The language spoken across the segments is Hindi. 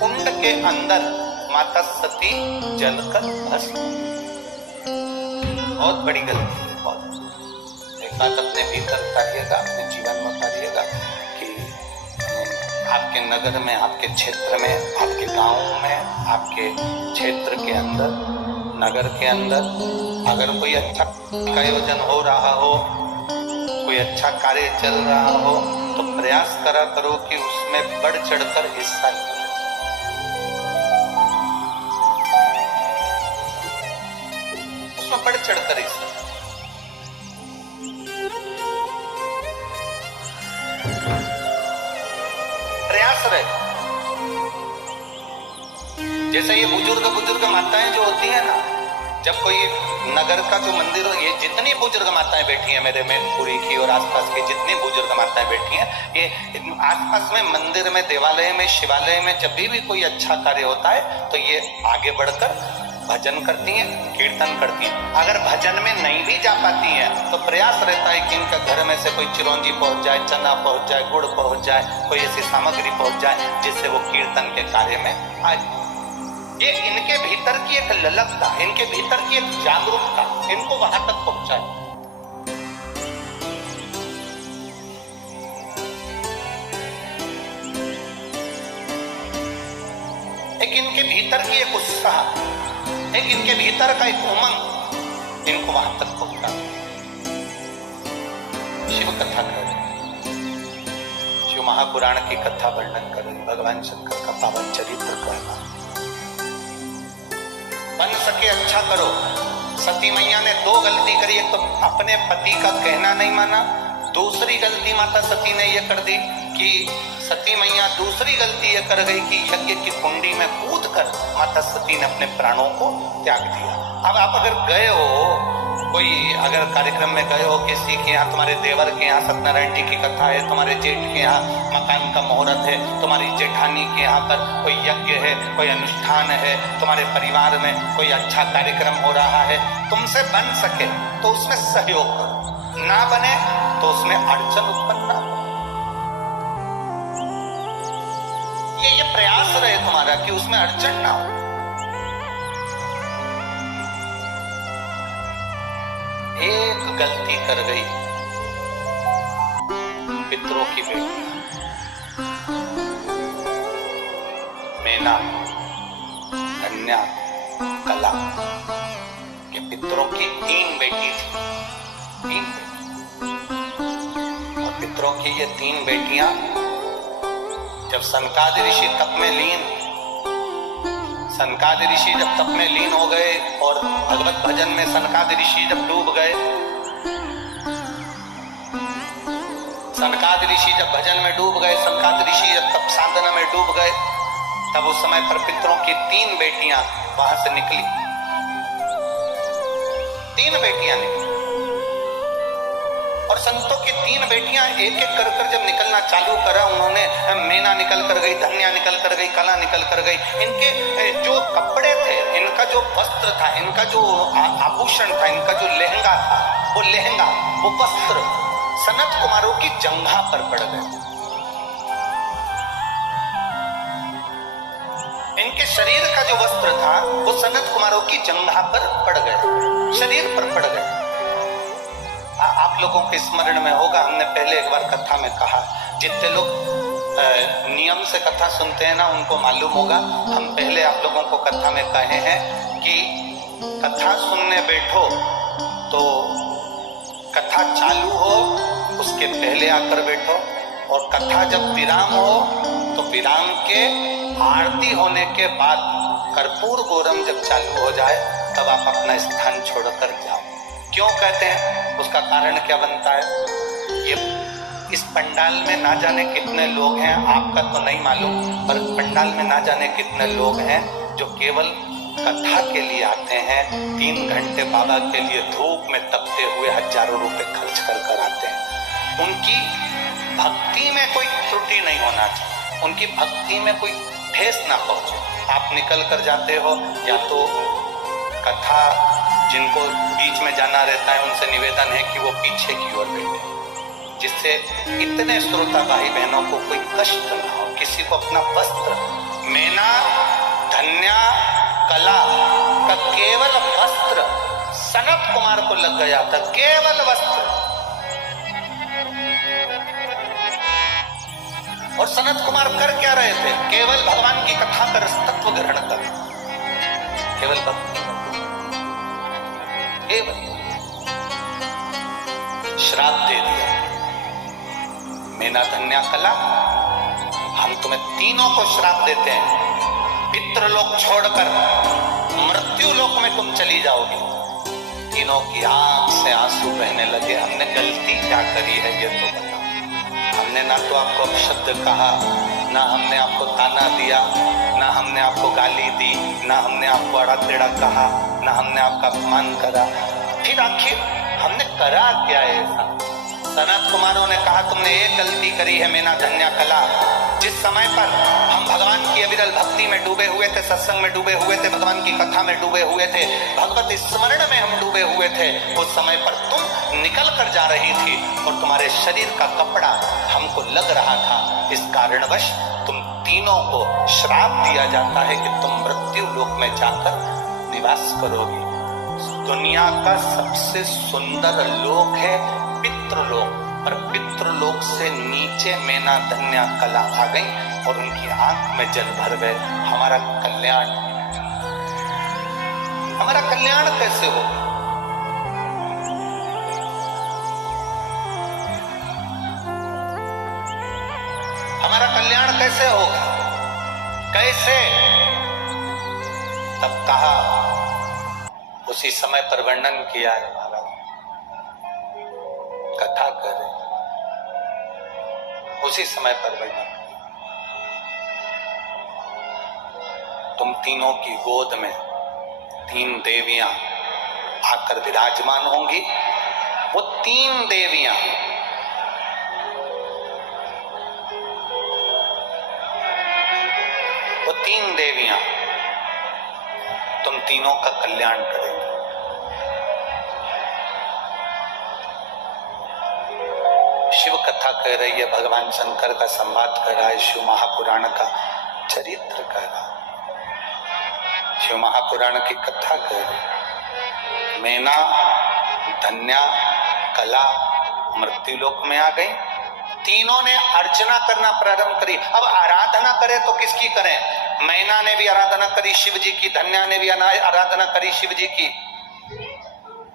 कुंड के अंदर माता सती जलकर भस्म। बहुत बड़ी गलती है, बहुत। एक बात अपने भीतर उतारिएगा, अपने जीवन में उतारिएगा कि आपके नगर में, आपके क्षेत्र में, आपके गांव में, आपके क्षेत्र के अंदर, नगर के अंदर अगर कोई अच्छा आयोजन हो रहा हो, कोई अच्छा कार्य चल रहा हो, तो प्रयास करा करो कि उसमें बढ़ चढ़कर हिस्सा लें। उसमें बढ़ चढ़कर हिस्सा प्रयास रहे। जैसे ये बुजुर्ग माताएं जो होती है ना, जब कोई नगर का जो मंदिर हो, ये जितनी बुजुर्ग माताएं बैठी हैं मेरे मैनपुरी की और आसपास की जितनी बुजुर्ग माताएं बैठी हैं, ये आसपास में मंदिर में, देवालय में, शिवालय में जब भी कोई अच्छा कार्य होता है तो ये आगे बढ़कर भजन करती हैं, कीर्तन करती हैं। अगर भजन में नहीं भी जा पाती हैं तो प्रयास रहता है कि इनका घर में से कोई चिरौंजी पहुंच जाए, चना पहुंच जाए, गुड़ पहुंच जाए, कोई ऐसी सामग्री पहुंच जाए जिससे वो कीर्तन के कार्य में आए। ये इनके भीतर की एक ललकता, इनके भीतर की एक जागरूकता इनको वहां तक पहुंचाए। एक इनके भीतर की एक उत्साह, एक इनके भीतर का एक उमंग इनको वहां तक पहुंचा। शिव कथा कर, शिव महापुराण की कथा वर्णन कर, भगवान शंकर का पावन चरित्र कहना। बन सके अच्छा करो। सती मैया ने दो गलती करी, एक तो अपने पति का कहना नहीं माना, दूसरी गलती माता सती ने यह कर दी कि सती मैया दूसरी गलती यह कर गई कि यज्ञ की कुंडी में कूदकर माता सती ने अपने प्राणों को त्याग दिया। अब आप अगर गए हो, कोई अगर कार्यक्रम में गए हो, किसी के यहाँ, तुम्हारे देवर के यहाँ सत्यनारायण जी की कथा है, तुम्हारे जेठ के यहाँ मकान का मुहूर्त है, तुम्हारी जेठानी के यहाँ पर कोई यज्ञ है, कोई अनुष्ठान है, तुम्हारे परिवार में कोई अच्छा कार्यक्रम हो रहा है, तुमसे बन सके तो उसमें सहयोग करो, ना बने तो उसमें अड़चन उत्पन्न ना हो। ये प्रयास रहे तुम्हारा कि उसमें अड़चन ना हो। एक गलती कर गई पितरों की बेटी मेना, कन्या, कला, ये पितरों की 3 बेटी थी, 3 और पितरों की ये 3 बेटियां जब सनकादि ऋषि तप में लीन, सनकादि ऋषि जब तप में लीन हो गए और भगवत भजन में सनकादि ऋषि जब डूब गए, सनकादि ऋषि जब भजन में डूब गए, सनकादि ऋषि जब तप साधना में डूब गए, तब उस समय पर पितरों की 3 बेटियां वहां से निकली, 3 बेटियां निकली। और संतों की 3 बेटियां एक एक कर कर जब निकलना चालू करा, उन्होंने मेना निकल कर गई, धन्या निकल कर गई, कला निकल कर गई। इनके जो कपड़े थे, इनका जो वस्त्र था, इनका जो आभूषण था, इनका जो लहंगा था, वो लहंगा, वो वस्त्र सनत कुमारों की जंघा पर पड़ गए। इनके शरीर का जो वस्त्र था वो सनत कुमारों की जंघा पर पड़ गए, शरीर पर पड़ गए। आप लोगों के स्मरण में होगा, हमने पहले एक बार कथा में कहा, जितने लोग नियम से कथा सुनते हैं ना, उनको मालूम होगा। हम पहले आप लोगों को कथा में कहे हैं कि कथा सुनने बैठो तो कथा चालू हो उसके पहले आकर बैठो, और कथा जब विराम हो तो विराम के आरती होने के बाद कर्पूर गौरम जब चालू हो जाए तब आप अपना स्थान छोड़कर जाओ। क्यों कहते हैं, उसका कारण क्या बनता है? ये इस पंडाल में ना जाने कितने लोग हैं, आपका तो नहीं मालूम, पर पंडाल में ना जाने कितने लोग हैं जो केवल कथा के लिए आते हैं। 3 घंटे बाबा के लिए धूप में तपते हुए हजारों रुपए खर्च कर आते हैं। उनकी भक्ति में कोई त्रुटि नहीं होना चाहिए, उनकी भक्ति में कोई ठेस ना पहुंचे। आप निकल कर जाते हो, या तो कथा जिनको बीच में जाना रहता है उनसे निवेदन है कि वो पीछे की ओर बैठे, जिससे इतने श्रोता भाई बहनों को कोई कष्ट न हो, किसी को अपना वस्त्र मैना धन्या कला का केवल वस्त्र सनत कुमार को लग गया था, केवल वस्त्र। और सनत कुमार कर क्या रहे थे? केवल भगवान की कथा कर तत्व ग्रहण कर, केवल भक्ति, केवल श्राप दे दिया। मैना धन्या कला, हम तुम्हें तीनों को श्राप देते हैं, पितृलोक छोड़कर मृत्यु लोक में तुम चली जाओगी। तीनों की आंख से आंसू बहने लगे। हमने गलती क्या करी है ये तो बताओ। हमने ना तो आपको अपशब्द कहा, ना हमने आपको ताना दिया, ना हमने आपको गाली दी, ना हमने आपको अड़ा टेढ़ा कहा, ना हमने आपका अपमान करा। फिर आखिर हमने करा क्या ऐसा? सनत कुमारों ने कहा तुमने एक गलती करी है मैना धन्या कला। जिस समय पर हम भगवान की अविरल भक्ति में डूबे हुए थे, सत्संग में डूबे हुए थे, भगवान की कथा में डूबे हुए थे, भगवत स्मरण में हम डूबे हुए थे, उस समय पर तुम निकल कर जा रही थी और तुम्हारे शरीर का कपड़ा हमको लग रहा था। इस कारणवश तुम तीनों को श्राप दिया जाता है कि तुम मृत्यु लोक में जाकर निवास करोगी। दुनिया का सबसे सुंदर लोक है पितृलोक, पर पितृलोक से नीचे मैना धन्या कला आ गई और उनकी आंख में जल भर गए। हमारा कल्याण कैसे हो? हमारा कल्याण कैसे होगा? कैसे? तब कहा, उसी समय पर वर्णन किया है महाराज, कथा करे उसी समय पर वर्णन। तुम तीनों की गोद में 3 देवियां आकर विराजमान होंगी। वो 3 देवियां तुम तीनों का कल्याण करेंगे। शिव कथा कह रही है, भगवान शंकर का संवाद कर रहा है, शिव महापुराण का चरित्र कह रहा है, शिव महापुराण की कथा कह रही है। मैना धन्या कला मृत्युलोक में आ गई। तीनों ने अर्चना करना प्रारंभ करी। अब आराधना करें तो किसकी करें? मैना ने भी आराधना करी शिव जी की, धन्या ने भी आराधना करी शिव जी की,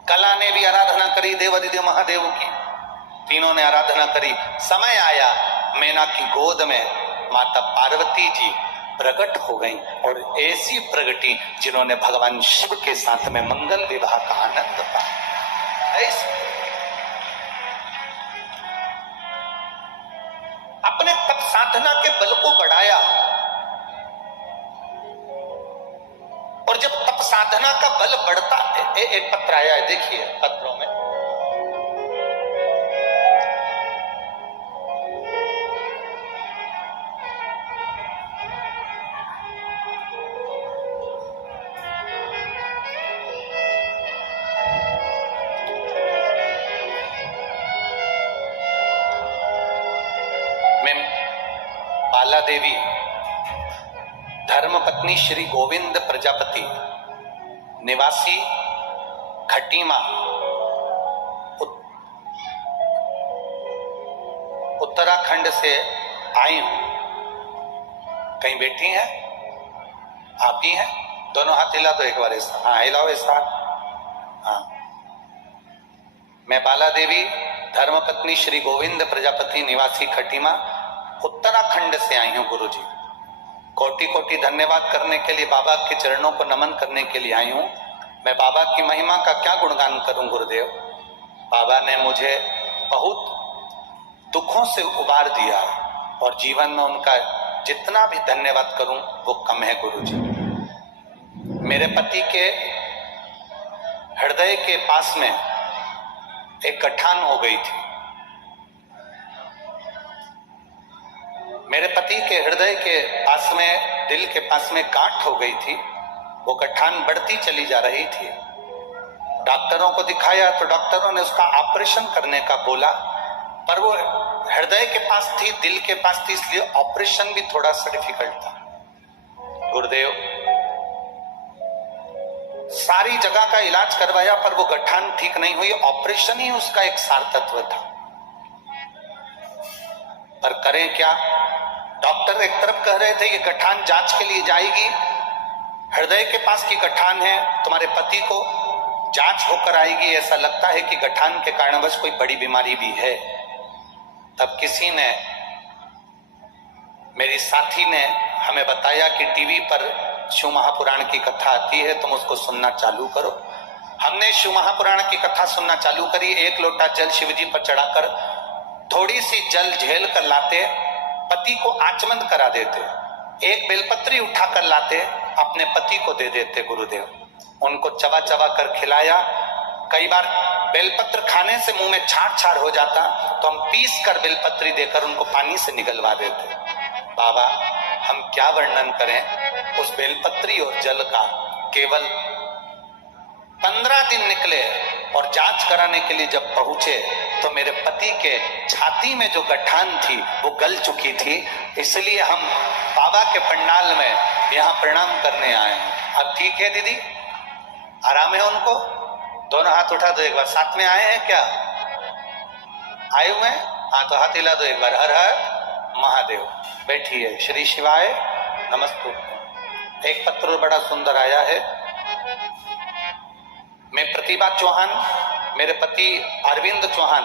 कला ने भी आराधना करी देवादिदेव महादेव की। तीनों ने आराधना करी। समय आया, मैना की गोद में माता पार्वती जी प्रकट हो गई और ऐसी प्रगति जिन्होंने भगवान शिव के साथ में मंगल विवाह का आनंद पाया। अपने तप साधना के बल को बढ़ाया और जब तप साधना का बल बढ़ता है, एक पत्र आया है, देखिए पत्रों में, बाला देवी धर्मपत्नी श्री गोविंद प्रजापति निवासी खटीमा उत्तराखंड से आई हूं। कहीं बैठी हैं? आप ही हैं? दोनों हाथ हिला दो एक बार ऐसा। हाँ हिलाओ ऐसा। हाँ, मैं बाला देवी धर्मपत्नी श्री गोविंद प्रजापति निवासी खटीमा उत्तराखंड से आई हूँ गुरुजी। कोटि कोटि धन्यवाद करने के लिए, बाबा के चरणों को नमन करने के लिए आई हूँ। मैं बाबा की महिमा का क्या गुणगान करूं गुरुदेव। बाबा ने मुझे बहुत दुखों से उबार दिया और जीवन में उनका जितना भी धन्यवाद करूं वो कम है गुरुजी। मेरे पति के हृदय के पास में एक गठान हो गई थी। मेरे पति के हृदय के पास में, दिल के पास में गांठ हो गई थी। वो गठान बढ़ती चली जा रही थी। डॉक्टरों को दिखाया तो डॉक्टरों ने उसका ऑपरेशन करने का बोला, पर वो हृदय के पास थी, दिल के पास थी, इसलिए ऑपरेशन भी थोड़ा सा डिफिकल्ट था। गुरुदेव, सारी जगह का इलाज करवाया पर वो गठान ठीक नहीं हुई, ऑपरेशन ही उसका एक सार तत्व था। पर करें क्या? डॉक्टर एक तरफ कह रहे थे ये गठान जांच के लिए जाएगी, हृदय के पास की गठान है, तुम्हारे पति को जांच होकर आएगी, ऐसा लगता है कि गठान के कारणवश कोई बड़ी बीमारी भी है। तब किसी ने, मेरी साथी ने हमें बताया कि टीवी पर शिव महापुराण की कथा आती है, तुम उसको सुनना चालू करो। हमने शिव महापुराण की कथा सुनना चालू करी। एक लोटा जल शिवजी पर चढ़ाकर थोड़ी सी जल झेल कर लाते, पति को आचमन करा देते, एक बेलपत्री उठाकर लाते, अपने पति को दे देते गुरुदेव, उनको चबा चबा कर खिलाया। कई बार बेलपत्र खाने से मुंह में छाड़ छाड़ हो जाता तो हम पीस कर बेलपत्री देकर उनको पानी से निगलवा देते। बाबा, हम क्या वर्णन करें उस बेलपत्री और जल का। केवल 15 दिन निकले और जांच कराने के लिए जब पहुंचे तो मेरे पति के छाती में जो गठान थी वो गल चुकी थी। इसलिए हम बाबा के पंडाल में यहाँ प्रणाम करने आए। अब ठीक है दीदी, आराम है उनको? दोनों हाथ उठा दो एक बार। साथ में आए हैं क्या? आए हुए? हाँ तो हाथ हिला दो एक बार। हर हर महादेव। बैठिए। श्री शिवाय नमस्ते। एक पत्र बड़ा सुंदर आया है। मैं प्रतिभा चौहान, मेरे पति अरविंद चौहान,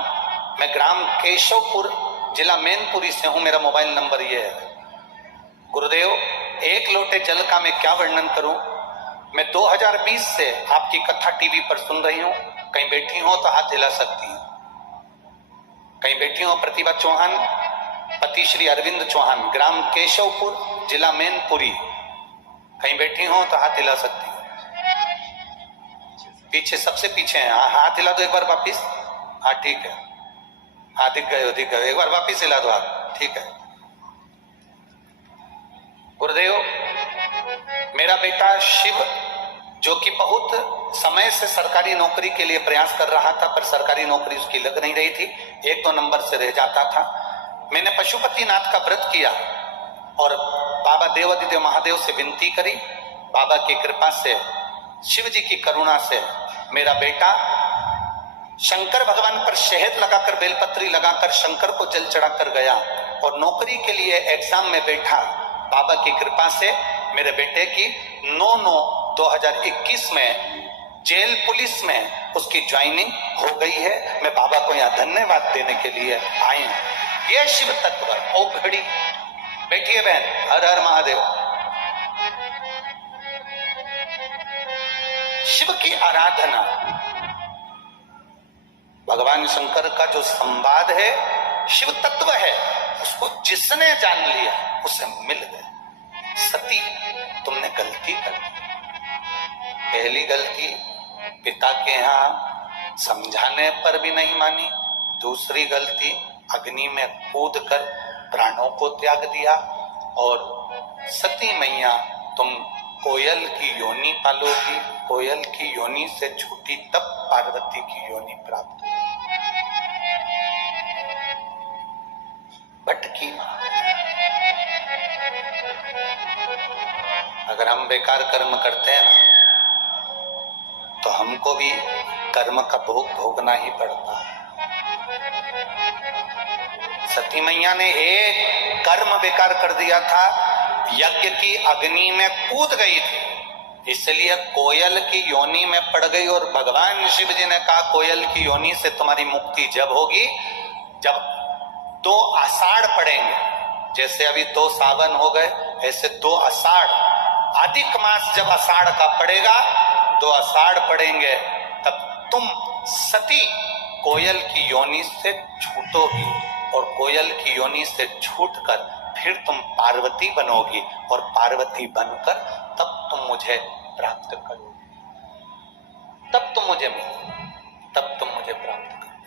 मैं ग्राम केशवपुर, जिला मैनपुरी से हूं। मेरा मोबाइल नंबर ये है। गुरुदेव, एक लोटे जल का मैं क्या वर्णन करूं। मैं 2020 से आपकी कथा टीवी पर सुन रही हूं। कहीं बैठी हो तो हाथ हिला सकती हैं। कहीं बैठी हो प्रतिभा चौहान, पति श्री अरविंद चौहान, ग्राम केशवपुर, जिला मैनपुरी। कहीं बैठी हो तो हाथ हिला सकती हैं। पीछे, सबसे पीछे हैं। हाँ, हाथ हिला दो एक बार वापिस। हाँ ठीक है। हाँ दिख गए, दिख गए। एक बार वापिस हिला दो हाथ। ठीक है। गुरुदेव, मेरा बेटा शिव, जो कि बहुत समय से सरकारी नौकरी के लिए प्रयास कर रहा था पर सरकारी नौकरी उसकी लग नहीं रही थी, 1-2 नंबर से रह जाता था। मैंने पशुपतिनाथ का व्रत किया और बाबा देवादिदेव महादेव से विनती करी। बाबा की कृपा से, शिव जी की करुणा से मेरा बेटा शंकर भगवान पर शहद लगाकर, बेलपत्री लगाकर शंकर को जल चढ़ाकर गया और नौकरी के लिए एग्जाम में बैठा। बाबा की कृपा से मेरे बेटे की 9/9/2021 में जेल पुलिस में उसकी ज्वाइनिंग हो गई है। मैं बाबा को यहाँ धन्यवाद देने के लिए आई हूं। ये शिव तत्व। ओ घड़ी बैठिए बहन। हर हर महादेव। शिव की आराधना, भगवान शंकर का जो संवाद है, शिव तत्व है, उसको जिसने जान लिया उसे मिल गया। सती, तुमने गलती कर दी। पहली गलती, पिता के यहाँ समझाने पर भी नहीं मानी। दूसरी गलती, अग्नि में कूद कर प्राणों को त्याग दिया। और सती मैया, तुम कोयल की योनि पालोगी। कोयल की योनि से छूटी तब पार्वती की योनि प्राप्त हुई। भटकी मां। अगर हम बेकार कर्म करते हैं ना तो हमको भी कर्म का भोग भोगना ही पड़ता है। सती मैया ने एक कर्म बेकार कर दिया था, यज्ञ की अग्नि में कूद गई थी, इसलिए कोयल की योनि में पड़ गई। और भगवान शिव जी ने कहा, कोयल की योनि से तुम्हारी मुक्ति जब होगी जब 2 आषाढ़ पड़ेंगे। जैसे अभी 2 सावन हो गए, ऐसे 2 आषाढ़, अधिक मास जब आषाढ़ का पड़ेगा, 2 आषाढ़ पड़ेंगे, तब तुम सती कोयल की योनि से छूटोगी। और कोयल की योनि से छूटकर फिर तुम पार्वती बनोगी और पार्वती बनकर तब तुम मुझे प्राप्त करोगे। तब तुम मुझे मिलोगे, तब तुम मुझे प्राप्त करोगे।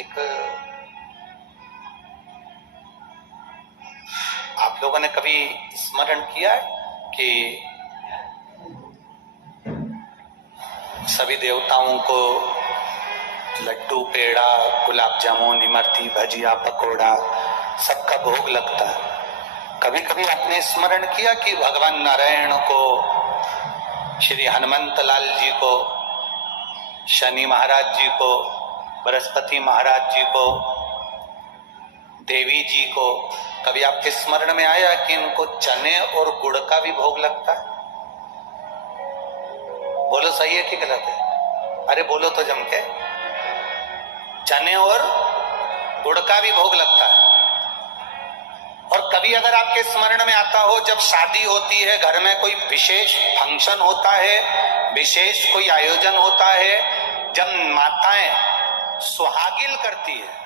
एक आप लोगों ने कभी स्मरण किया है कि सभी देवताओं को लड्डू, पेड़ा, गुलाब जामुन, इमरती, भजिया, पकोड़ा, सबका भोग लगता है। कभी कभी आपने स्मरण किया कि भगवान नारायण को, श्री हनुमंत लाल जी को, शनि महाराज जी को, बृहस्पति महाराज जी को, देवी जी को, कभी आपके स्मरण में आया कि इनको चने और गुड़ का भी भोग लगता है? बोलो सही है कि गलत है? अरे बोलो तो जम के। चने और गुड़ का भी भोग लगता है। और कभी अगर आपके स्मरण में आता हो, जब शादी होती है, घर में कोई विशेष फंक्शन होता है, विशेष कोई आयोजन होता है, जब माताएं सुहागिल करती है,